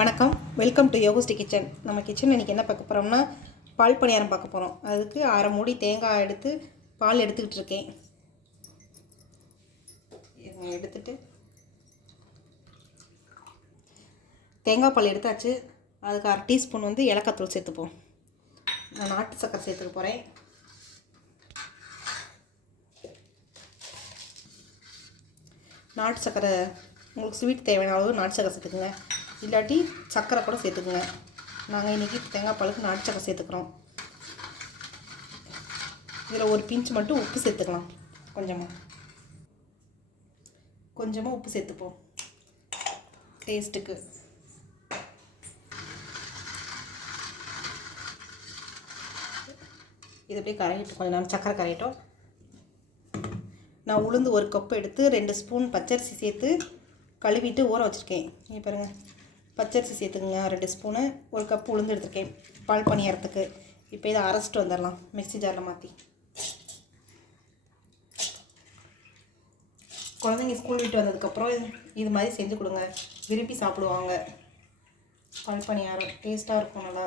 வணக்கம். Welcome to யோகஸ்டி kitchen நம்ம கிச்சனில் இன்றைக்கி என்ன பார்க்க போகிறோம்னா பால் பணியாரம் பார்க்க போகிறோம் அதுக்கு அரை மூடி தேங்காய் எடுத்து பால் எடுத்துக்கிட்டு இருக்கேன். எடுத்துட்டு தேங்காய் பால் எடுத்தாச்சு. அதுக்கு அரை டீஸ்பூன் வந்து ஏலக்காய் தூள் சேர்த்துப்போம். நான் நாட்டு சக்கரை சேர்த்துக்க போகிறேன் நாட்டு சக்கரை உங்களுக்கு ஸ்வீட் தேவையான அளவு நாட்டு சக்கரை சேர்த்துக்குங்க. இல்லாட்டி சக்கரை கூட சேர்த்துக்குங்க. நாங்கள் இன்றைக்கி தேங்காய் பாலுக்கு நாட்டு சக்கரை சேர்த்துக்கிறோம். இதில் ஒரு பிஞ்ச் மட்டும் உப்பு சேர்த்துக்கலாம். கொஞ்சமாக கொஞ்சமாக உப்பு சேர்த்துப்போம். டேஸ்ட்டுக்கு. இது அப்படியே கரையிட்டு கொஞ்சம் நேரம் சக்கரை கரையிட்டோம். நான் உளுந்து ஒரு கப் எடுத்து ரெண்டு ஸ்பூன் பச்சரிசி சேர்த்து கழுவிட்டு ஊற வச்சுருக்கேன். இங்கே பாருங்கள் பச்சரிசி சேர்த்துக்குங்க ரெண்டு ஸ்பூனு ஒரு கப் உளுந்து எடுத்துருக்கேன். பால் பணியாரத்துக்கு. இப்போ இதை அரைச்சிட்டு வந்துடலாம். மிக்சி ஜாரில் மாற்றி குழந்தைங்க ஸ்கூல் விட்டு வந்ததுக்கப்புறம் இது மாதிரி செஞ்சு கொடுங்க. விரும்பி சாப்பிடுவாங்க. பால் பணியாரம் டேஸ்ட்டாக இருக்கும் நல்லா.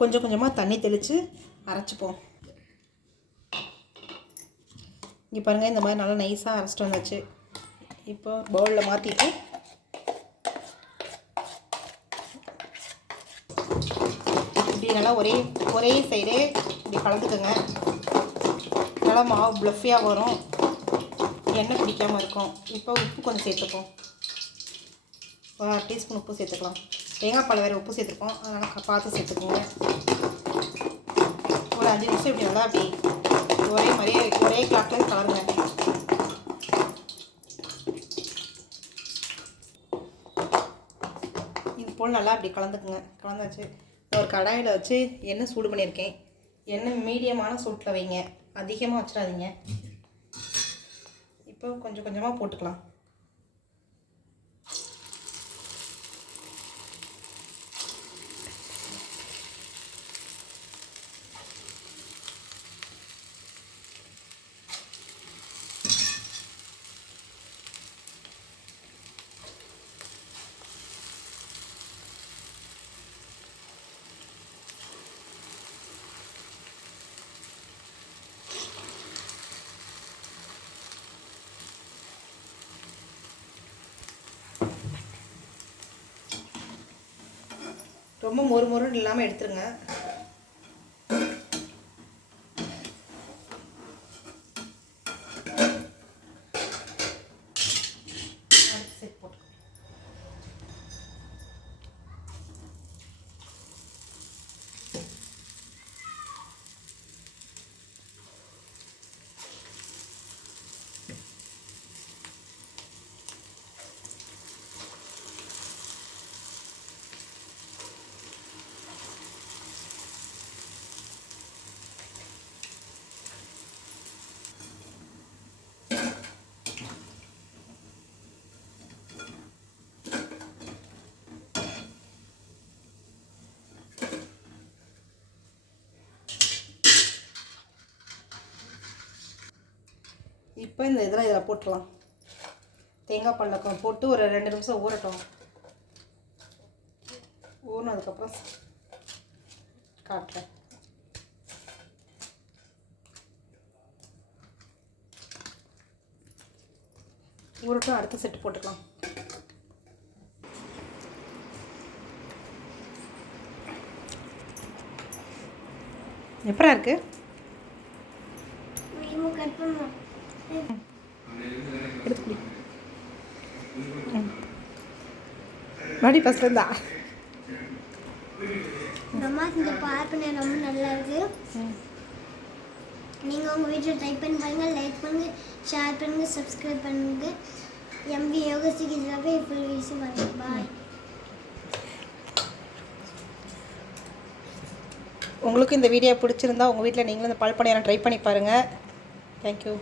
கொஞ்சம் கொஞ்சமாக தண்ணி தெளித்து அரைச்சிப்போம். இங்கே பாருங்கள் இந்த மாதிரி நல்லா நைஸாக அரைச்சிட்டு வந்தாச்சு. இப்போ பவுலில் மாற்றிட்டு இப்படி நல்லா ஒரே ஒரே சைடே இப்படி கலந்துக்குங்க. நல்லா மாவு ப்ளஃபியாக வரும். எண்ணெய் பிடிக்காமல் இருக்கும். இப்போ உப்பு கொஞ்சம் சேர்த்துப்போம். ஒரு அரை டீஸ்பூன் உப்பு சேர்த்துக்கலாம். தேங்காய் பால் வேறு உப்பு சேர்த்துருக்கோம். அதனால் பார்த்து சேர்த்துக்கோங்க. ஒரு அஞ்சு நிமிஷம் இப்படி நல்லா அப்படி ஒரே மாதிரியே ஒரே கிளாக்லேஸ் கலருங்க இது போல் நல்லா அப்படி கலந்துக்குங்க. கலந்தாச்சு. ஒரு கடாயில் வச்சு எண்ணெய் சூடு பண்ணியிருக்கேன். எண்ணெய் மீடியமான சூட்டில் வைங்க. அதிகமாக வச்சிடாதீங்க. இப்போ கொஞ்சம் கொஞ்சமாக போட்டுக்கலாம். ரொம்ப மொறு மொறுன்னு இல்லாமல் எடுத்துருங்க அடுத்து சேர்த்து போட்டுக்கோ. இப்போ இந்த இதெல்லாம் இதில் போட்டுடலாம். தேங்காய் பல்லக்கம் போட்டு ஒரு ரெண்டு நிமிஷம் ஊறட்டும். ஊறினதுக்கப்புறம் காட்டுறேன். ஊறட்டும் அடுத்த செட்டு போட்டுக்கலாம். எப்படா இருக்கு? எடுத்து குடி. மறுபடி ஃபஸ்ட் இருந்தா அம்மா இந்த பார்ப்பனை ரொம்ப நல்லா இருக்கு. நீங்கள் உங்கள் வீட்டில் ட்ரை பண்ணி பாருங்கள் லைக் பண்ணுங்கள் ஷேர் பண்ணுங்கள் சப்ஸ்கிரைப் பண்ணுங்கள் எம்பி யோகா சிகிச்சை ஃபுல் வீடியோஸும் பாருங்கள் பாய் உங்களுக்கு இந்த வீடியோ பிடிச்சிருந்தா உங்கள் வீட்டில் நீங்களும் இந்த பால் பணியாரம் ட்ரை பண்ணி பாருங்கள் தேங்க்யூ